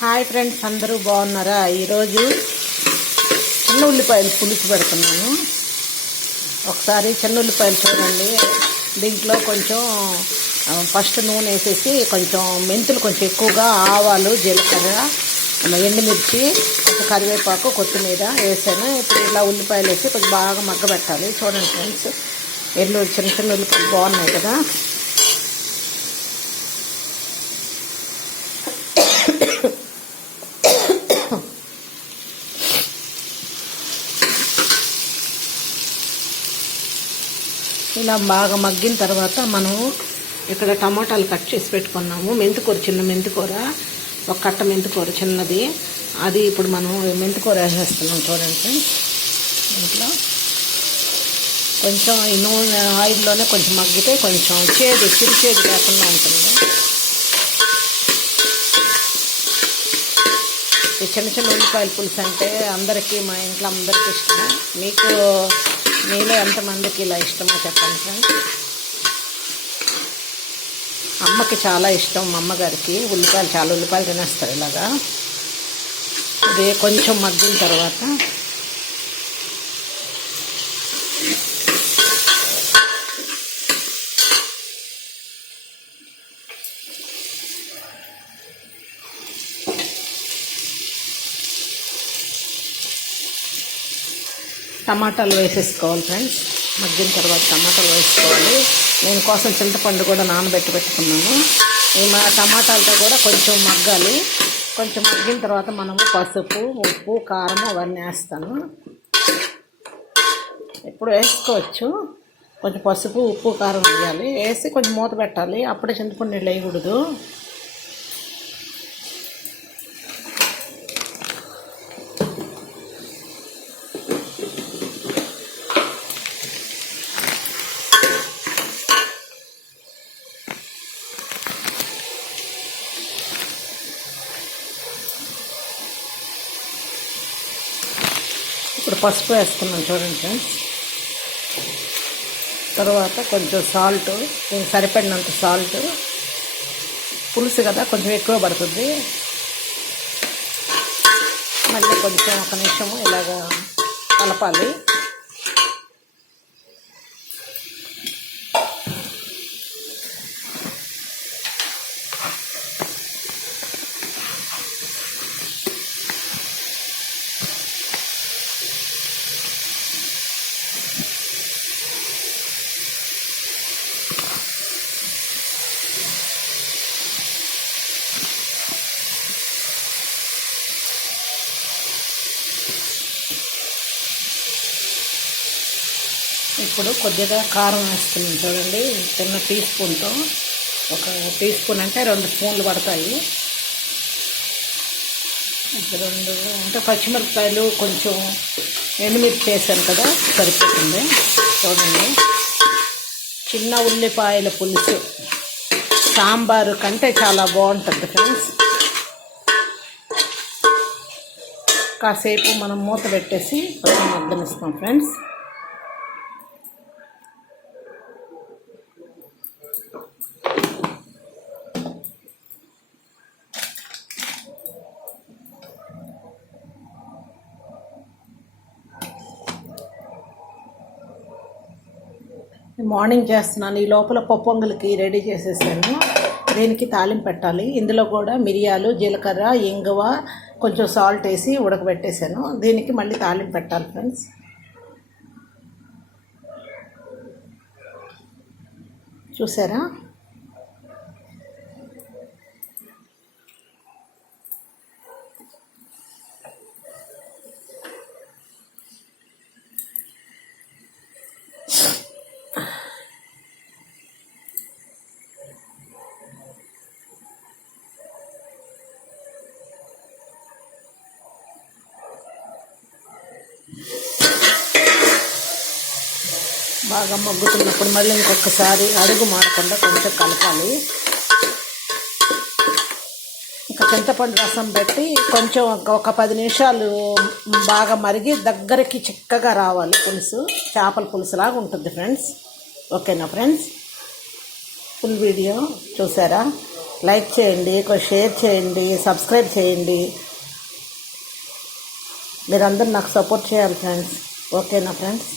Hi friends, అందరూ బాగున్నారా? ఈరోజు చిన్న ఉల్లిపాయలు పులుసు పెడుతున్నాను. ఒకసారి చిన్న ఉల్లిపాయలు చూడండి. దీంట్లో కొంచెం ఫస్ట్ నూనె వేసేసి కొంచెం మెంతులు కొంచెం ఎక్కువగా, ఆవాలు, జీలకర్ర, ఎండుమిర్చి, కొంచెం కరివేపాకు, కొత్తిమీర వేసాను. ఇప్పుడు ఇలా ఉల్లిపాయలు వేసి కొంచెం బాగా మగ్గబెట్టాలి. చూడండి ఫ్రెండ్స్, చిన్న చిన్న ఉల్లిపాయలు బాగున్నాయి కదా. ఇలా బాగా మగ్గిన తర్వాత మనం ఇక్కడ టమాటాలు కట్ చేసి పెట్టుకున్నాము. మెంతికూర, చిన్న మెంతికూర, ఒక కట్ట మెంతికూర చిన్నది, అది ఇప్పుడు మనం మెంతికూర వేసేస్తున్నాం. చూడండి, ఇంట్లో కొంచెం ఈ నూనె ఆయిల్లోనే కొంచెం మగ్గితే కొంచెం చిరు చేదు లేకుండా ఉంటుంది. ఈ చిన్న చిన్న ఉల్లిపాయల పులుసు అంటే అందరికీ, మా ఇంట్లో అందరికీ ఇష్టం. మీలో ఎంతమందికి ఇలా ఇష్టమో చెప్పండి ఫ్రెండ్స్. అమ్మకి చాలా ఇష్టం, మా అమ్మగారికి ఉల్లిపాయలు, చాలా ఉల్లిపాయలు తినేస్తారు ఇలాగా. ఇది కొంచెం మగ్గిన తర్వాత టమాటాలు వేసేసుకోవాలి ఫ్రెండ్స్. మగ్గిన తర్వాత టమాటాలు వేసుకోవాలి. నేను కోసం చింతపండు కూడా నానబెట్టి పెట్టుకున్నాను. ఈ టమాటాలతో కూడా కొంచెం మగ్గాలి. కొంచెం మగ్గిన తర్వాత మనము పసుపు, ఉప్పు, కారం అవన్నీ వేస్తాను. ఇప్పుడు వేసుకోవచ్చు. కొంచెం పసుపు, ఉప్పు, కారం వేయాలి. వేసి కొంచెం మూత పెట్టాలి. అప్పుడే చింతపండు నీళ్ళు వేయకూడదు. ఇప్పుడు పసుపు వేసుకున్నాం చూడండి ఫ్రెండ్స్. తర్వాత కొంచెం సాల్ట్, దీనికి సరిపడినంత సాల్ట్. పులుసు కదా, కొంచెం ఎక్కువ పడుతుంది. మళ్ళీ కొంచెం ఒక నిమిషము ఇలాగా కలపాలి. ఇప్పుడు కొద్దిగా కారం వేస్తున్నాం చూడండి. చిన్న టీ స్పూన్తో, ఒక టీ స్పూన్ అంటే 2 స్పూన్లు పడతాయి. 2 అంటే పచ్చిమిరపకాయలు, కొంచెం ఎండుమిర్చి వేసాను కదా, సరిపోతుంది. చూడండి, చిన్న ఉల్లిపాయల పులుసు సాంబారు కంటే చాలా బాగుంటుంది ఫ్రెండ్స్. కాసేపు మనం మూత పెట్టేసి కొంచెం మగ్గనిస్తాం ఫ్రెండ్స్. మార్నింగ్ చేస్తున్నాను. ఈ లోపల పొంగల్కి రెడీ చేసేసాను. దీనికి తాలింపు పెట్టాలి. ఇందులో కూడా మిరియాలు, జీలకర్ర, ఇంగువ, కొంచెం సాల్ట్ వేసి ఉడకబెట్టేసాను. దీనికి మళ్ళీ తాలింపు పెట్టాలి ఫ్రెండ్స్. చూసారా? బాగా మగ్గుతున్నప్పుడు మళ్ళీ ఇంకొకసారి అడుగు మారకుండా కొంచెం కలపాలి. ఇంకా చింతపండు రసం పెట్టి కొంచెం ఒక 10 నిమిషాలు బాగా మరిగి దగ్గరికి చిక్కగా రావాలి పులుసు. చేపల పులుసులాగా ఉంటుంది ఫ్రెండ్స్. ఓకేనా ఫ్రెండ్స్? ఫుల్ వీడియో చూసారా? లైక్ చేయండి, షేర్ చేయండి, సబ్స్క్రైబ్ చేయండి. మీరందరూ నాకు సపోర్ట్ చేయాలి ఫ్రెండ్స్. ఓకేనా ఫ్రెండ్స్?